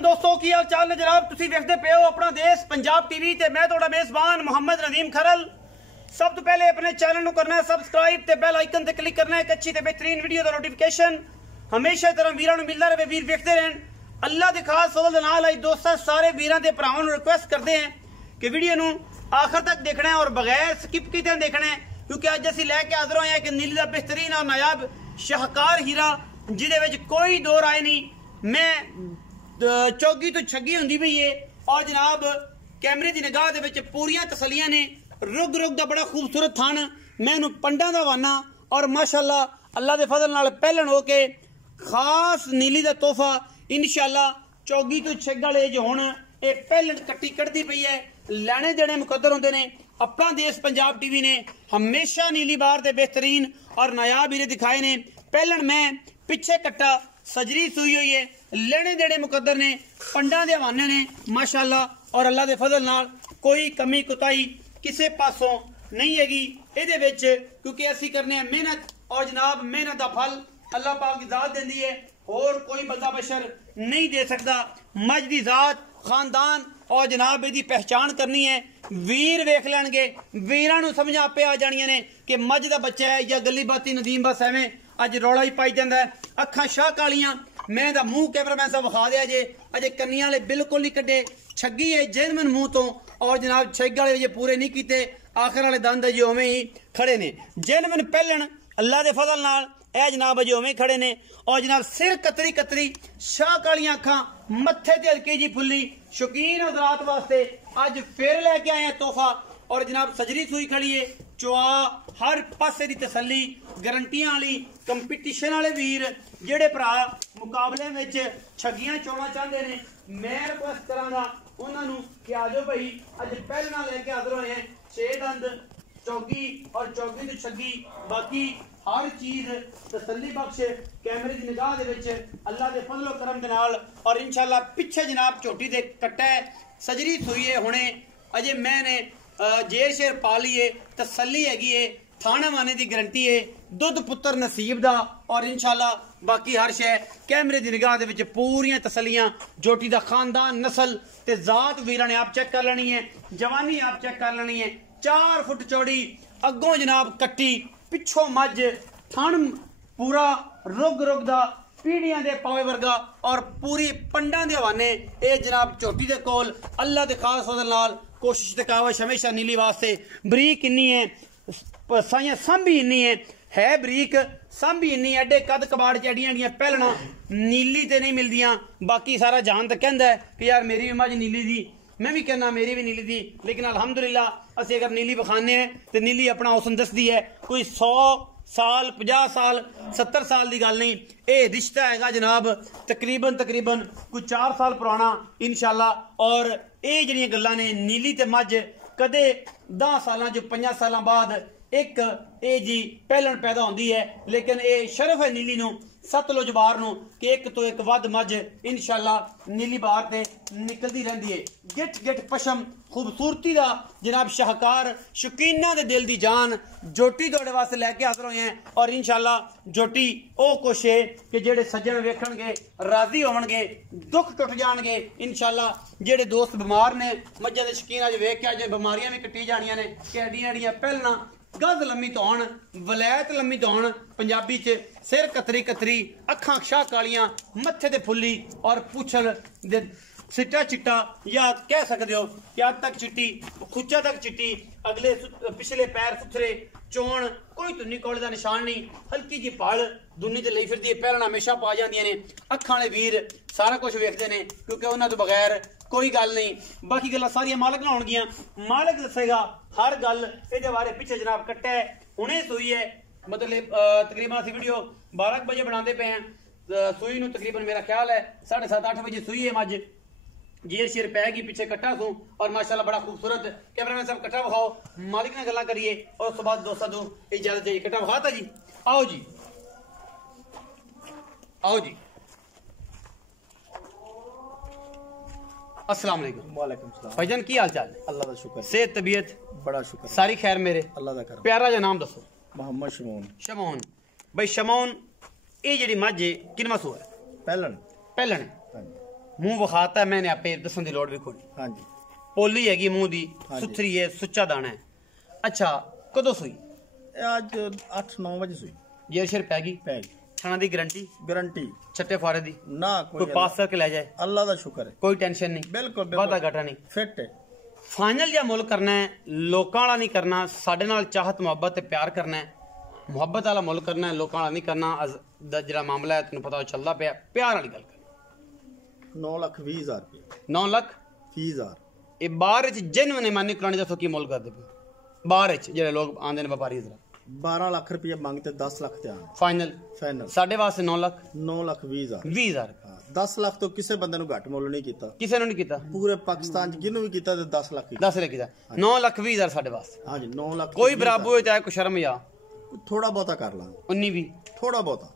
वालेकुम दोस्तों की हाल चाल ने जनाब तुसी वेखदे पे हो अपना देश पंजाब टीवी ते मैं तोड़ा मेजबान मोहम्मद नदीम खरल। सब तो पहले अपने चैनल को करना है सब्सक्राइब ते बेल आइकन ते क्लिक करना है एक अच्छी ते बेहतरीन वीडियो दा नोटिफिकेशन हमेशा तरह वीरां नूं मिलदा रहे। वीर वेखदे रहन अल्लाह दे खास फज़ल दे नाल आई दोस्तां सारे वीरां दे भरावां नूं रिक्वेस्ट करदे हैं कि वीडियो नूं आखिर तक देखना है और बगैर स्किप कीते देखना है, क्योंकि अज असीं लैके हाज़र होए हैं कि नीली दा बेहतरीन और नायाब शाहकार हीरा जिहदे विच कोई दो राय नहीं। मैं चौगी तो छगी होंदी पई है और जनाब कैमरे की निगाह दे विच पूरियां तसलियां ने। रुग रुग दा बड़ा खूबसूरत थान मैं इहनूं पंडां दा वाना और माशाअल्लाह अल्लाह दे फजल नाल पहलन हो के खास नीली दा तोहफा इंशाअल्लाह चौगी तो छग वाले जो हुण ये पहलन कट्टी कढ़दी पई है। लैने देने मुकद्दर होंदे ने। अपना देश पंजाब टीवी ने हमेशा नीली बार दे बेहतरीन और नायाब हीरे दिखाए ने। पहलन मैं पिछे कट्टा सजरी सुई हुई है, लेने देने मुकद्दर ने, पंडा दे हवाने ने माशाअल्लाह और अल्लाह दे फजल नाल कोई कमी कुताई किसे पासों नहीं हैगी इहदे विच, क्योंकि असी करने हैं मेहनत और जनाब मेहनत दा फल अल्लाह पाक की जात देंदी है और कोई बंदा बशर नहीं दे सकता। मज दी जात खानदान और जनाब इहदी पहचान करनी है। वीर वेख लैणगे, वीरां नूं समझ आपे आ जाणियां ने कि मज दा बच्चा है या गली बाती नदीम बस एवें अज रौला ही पाई जांदा है। अखां शाह कालियां मैं दा मुंह कैमरामैन साहब विखा दिया जे अजे कन्नियां वाले बिल्कुल नहीं कड्डे। छगी है जेनमन मुंह तो और जनाब छग वाले जे पूरे नहीं कीते, आखिर वाले दंद जो उवें ही खड़े ने। जेनमन पहलन अल्लाह दे फजल नाल ए जनाब अजे उवें खड़े ने और जनाब सिर कतरी कतरी शाह कालियां अखां मत्थे ते हल्की जी फुल्ली शौकीन हजरात वास्ते अज फिर लैके आए हैं तोहफा और जनाब सजरी सुई खड़ी है। चुआ हर पासे की तसली गारंटियां वाली कंपीटिशन वाले वीर जेडे भरा मुकाबले में छगियां चोना चाहते ने मैं रिक्वेस्ट करांगा उन्होंने कि आ जाओ भाई अज पहलना लैके हाजिर होए हैं। 6 दंद चौकी और चौकी तो छगी बाकी हर चीज तसली बख्श कैमरे की निगाह दे विच अल्लाह के फजलो करम दे नाल और इंशाअल्लाह पिछे जनाब झोटी दे कट्टा सजरी सुई है हुणे अजे मैंने जेर शेर पा लीए तसली हैगी है थाना माने की गारंटी है दुध पुत्र नसीब दा और इंशाअल्लाह बाकी हर शय कैमरे की निगाह दे विच पूरियां तसलियां जोटी दा खानदान नस्ल ते जात वीरां ने आप चेक कर लेनी है, जवानी आप चेक कर लेनी है। 4 फुट चौड़ी अगों जनाब कट्टी पिछों मज थन पूरा रुग रुग दा पीढ़ियां दे पावे वर्गा और पूरी पंडा दे हवाने ए जनाब झोटी दे कोल अल्लाह दे खास फजल नाल कोशिश ते कावश हमेशा नीली वास्ते बरीक इन्नी है साइयां सांभी इन्नी है बरीक सांभी इन्नी एडे कद कबाड़ चढ़ियां अड़ियां पहलना नीली ते नहीं मिलदियां। बाकी सारा जहान तो कहंदा है कि यार मेरी भी मज नीली दी, मैं भी कहना मेरी भी नीली दी, लेकिन अल्हम्दुलिल्लाह असी अगर नीली विखाने हैं तो नीली अपना हुस्न दसदी है। कोई 100 साल 50 साल 70 साल की गल नहीं, ये रिश्ता है जनाब तकरीबन कोई 4 साल पुराना इंशाअल्लाह। और ये जड़ियां गल्लां ने नीली ते मज कदे 10 साल जो 5 साल बाद एक ए जी पहलन पैदा होंदी है, लेकिन ये शरफ है नीली नूं सतलुज बार नूं कि एक तो एक वध मज इंशाअल्लाह नीली बार ते निकलती रहती है। गिठ गिठ पशम खूबसूरती दा जनाब शाहकार शौकीना दे दिल दी जान जोटी तोड़े वास्ते लैके हाजिर होए हैं और इंशाअल्लाह जोटी ओ कुछ है कि जेड़े सज्जन वेखणगे राजी होवणगे दुख टुट जाणगे इंशाअल्लाह। जेड़े दोस्त बीमार ने मज्जां दे शौकीन अज वेख के अज बीमारियां भी कट्टी जानियां ने कि हड्डियां हड्डियां पहलना गज लम्मी धौन वलैत लम्मी धौन पंजाबी च सिर कतरी कतरी अखां शाह कालियां मत्थे ते फुल्ली और पुछल दे सिट्टा चिट्टा या कह सकते हो कि अद तक चिट्टी खुचा तक चिट्टी अगले पिछले पैर सुथरे चोण कोई धुन्नी कोले का निशान नहीं, हल्की जी पल दुनी ते लई फिरदी है पहलना हमेशा पा जांदियां ने। अखां वाले वीर सारा कुछ वेखदे ने क्योंकि उन्हां तो बगैर कोई गल नहीं। बाकी गल्लां सारियां मालक नाल होणगियां, मालक दसेगा हर गल इहदे बारे। पिछे जनाब कट्टा है हुणे सुई है मतलब तकरीबन असीं वीडियो 12 बजे बनाते पे हैं सुई नूं तकरीबन मेरा ख्याल है 7:30-8 बजे सुई है मज जेर शेर पैगी पिछे कट्टा सू और माशाल्लाह बड़ा खूबसूरत। कैमरामैन साहब कट्टा विखाओ मालिक ने गल्लां करिए और उस तो बाद दोस्तों दो इजाजत चाहिए। कट्टा विखाता जी, आओ जी आओ जी। अस्सलाम वालेकुम। वालेकुम सलाम भाईजान की हाल चाल? अल्लाह का शुक्र, सेहत तबीयत बड़ा शुक्र, सारी खैर मेरे अल्लाह का करम। प्यारा जा नाम दसो। मोहम्मद शमून। शमौन भाई शमौन ये जेड़ी मझ है किनवा सू है? पहलन पहलन ਮੂੰਹ ਵਿਖਾਤਾ ਮੈਨੇ ਆਪੇ ਦੱਸਣ ਦੀ ਲੋੜ ਵੀ ਕੋਈ। ਹਾਂਜੀ ਪੋਲੀ ਹੈਗੀ ਮੂੰਹ ਦੀ, ਹਾਂਜੀ। ਸੁਥਰੀ ਹੈ, ਸੁੱਚਾ ਦਾਣਾ ਹੈ। ਅੱਛਾ ਕਦੋਂ ਸੂਈ? ਇਹ ਅੱਜ 8-9 ਵਜੇ ਸੂਈ ਜੇ ਸਿਰ ਪੈ ਗਈ ਪੈ ਗਈ। ਥਾਣਾ ਦੀ ਗਾਰੰਟੀ ਗਾਰੰਟੀ ਛੱਟੇ ਫਾਰੇ ਦੀ ਨਾ ਕੋਈ ਪਾਸ ਕਰਕੇ ਲੈ ਜਾਏ, ਅੱਲਾ ਦਾ ਸ਼ੁਕਰ ਹੈ। ਕੋਈ ਟੈਨਸ਼ਨ ਨਹੀਂ, ਬਿਲਕੁਲ ਵਾਧਾ ਘਾਟਾ ਨਹੀਂ। ਫਿੱਟ ਹੈ। ਫਾਈਨਲ ਜਾਂ ਮੁੱਲ ਕਰਨਾ ਹੈ, ਲੋਕਾਂ ਵਾਲਾ ਨਹੀਂ ਕਰਨਾ। ਸਾਡੇ ਨਾਲ ਚਾਹਤ ਮੁਹੱਬਤ ਤੇ ਪਿਆਰ ਕਰਨਾ ਹੈ, ਮੁਹੱਬਤ ਵਾਲਾ ਮੁੱਲ ਕਰਨਾ ਹੈ, ਲੋਕਾਂ ਵਾਲਾ ਨਹੀਂ ਕਰਨਾ। ਦਾ ਜਿਹੜਾ ਮਾਮਲਾ ਹੈ ਤੈਨੂੰ ਪਤਾ ਉਹ ਚੱਲਦਾ ਪਿਆ, ਪਿਆਰ ਵਾਲੀ ਗੱਲ ਕਰਨਾ। 9,20,000 ਰੁਪਏ 9 ਲੱਖ 20,000। ਇਹ ਬਾਹਰ ਵਿੱਚ ਜੈਨੂਇਨ ਮਾਨੀ ਕਰਾਣੀ ਦੱਸੋ ਕੀ ਮੁੱਲ ਕਰਦੇ ਪਏ ਬਾਹਰ ਵਿੱਚ ਜਿਹੜੇ ਲੋਕ ਆਉਂਦੇ ਨੇ ਵਪਾਰੀ? ਜ਼ਰਾ 12 ਲੱਖ ਰੁਪਏ ਮੰਗਤੇ 10 ਲੱਖ ਤੇ ਆਣ ਫਾਈਨਲ ਫਾਈਨਲ ਸਾਡੇ ਵਾਸਤੇ 9 ਲੱਖ 9,20,000 20,000 10 ਲੱਖ ਤੋਂ ਕਿਸੇ ਬੰਦੇ ਨੂੰ ਘੱਟ ਮੁੱਲ ਨਹੀਂ ਕੀਤਾ, ਕਿਸੇ ਨੂੰ ਨਹੀਂ ਕੀਤਾ, ਪੂਰੇ ਪਾਕਿਸਤਾਨ ਚ ਜਿਹਨੂੰ ਵੀ ਕੀਤਾ ਤੇ 10 ਲੱਖ ਕੀਤਾ। 10 ਲੱਖ ਕੀਤਾ। 9 ਲੱਖ 20,000 ਸਾਡੇ ਵਾਸਤੇ। ਹਾਂਜੀ 9 ਲੱਖ ਕੋਈ ਬਰਾਬਰ ਹੋਏ ਚਾਹੇ ਕੋਈ ਸ਼ਰਮ ਜਾਂ ਥੋੜਾ ਬਹੁਤਾ ਕਰ ਲਾਂਗੇ। 19 20 ਥੋੜਾ ਬਹੁਤਾ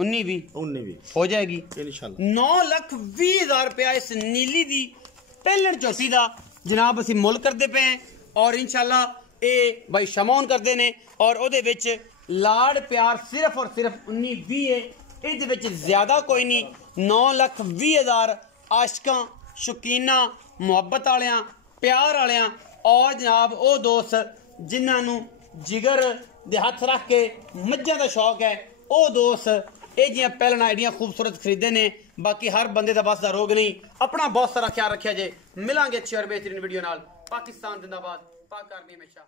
19 20 19 ਵੀ ਹੋ ਜਾਏਗੀ ਇਨਸ਼ਾਅੱਲਾ। 9 ਲੱਖ 20,000 ਰੁਪਇਆ ਇਸ ਨੀਲੀ ਦੀ ਪਹਿਲਣ ਝੋਟੀ ਦਾ ਜਨਾਬ ਅਸੀਂ ਮੁੱਲ ਕਰਦੇ ਪਏ ਹਾਂ। ਔਰ ਇਨਸ਼ਾਅੱਲਾ ਇਹ ਬਾਈ ਸ਼ਮੌਨ ਕਰਦੇ ਨੇ ਔਰ ਉਹਦੇ ਵਿੱਚ ਲਾੜ ਪਿਆਰ ਸਿਰਫ ਔਰ ਸਿਰਫ 19 20 ਹੈ, ਇਹਦੇ ਵਿੱਚ ਜ਼ਿਆਦਾ ਕੋਈ ਨਹੀਂ। 9 ਲੱਖ 20,000 ਆਸ਼ਕਾਂ, ਸ਼ੌਕੀਨਾਂ, ਮੁਹੱਬਤ ਵਾਲਿਆਂ, ਪਿਆਰ ਵਾਲਿਆਂ ਔਰ ਜਨਾਬ ਉਹ ਦੋਸਤ ਜਿਨ੍ਹਾਂ ਨੂੰ ਜਿਗਰ ਦੇ ਹੱਥ ਰੱਖ ਕੇ ਮੱਝਾਂ ਦਾ ਸ਼ੌਕ ਹੈ, ਉਹ ਦੋਸਤ ਇਹ ਜੀਆਂ ਪਹਿਲਣਾ ਐਡੀਆਂ ਖੂਬਸੂਰਤ ਖਰੀਦੇ ਨੇ। ਬਾਕੀ ਹਰ ਬੰਦੇ ਦਾ ਬਸ ਦਾ ਰੋਗ ਨਹੀਂ। ਆਪਣਾ ਬਹੁਤ ਸਾਰਾ ਖਿਆਲ ਰੱਖਿਆ ਜੇ। ਮਿਲਾਂਗੇ ਅੱਛੀ ਔਰ ਬਿਹਤਰੀਨ ਵੀਡੀਓ ਨਾਲ। ਪਾਕਿਸਤਾਨ ਜ਼ਿੰਦਾਬਾਦ, ਪਾਕ ਆਰਮੀ ਹਮੇਸ਼ਾ।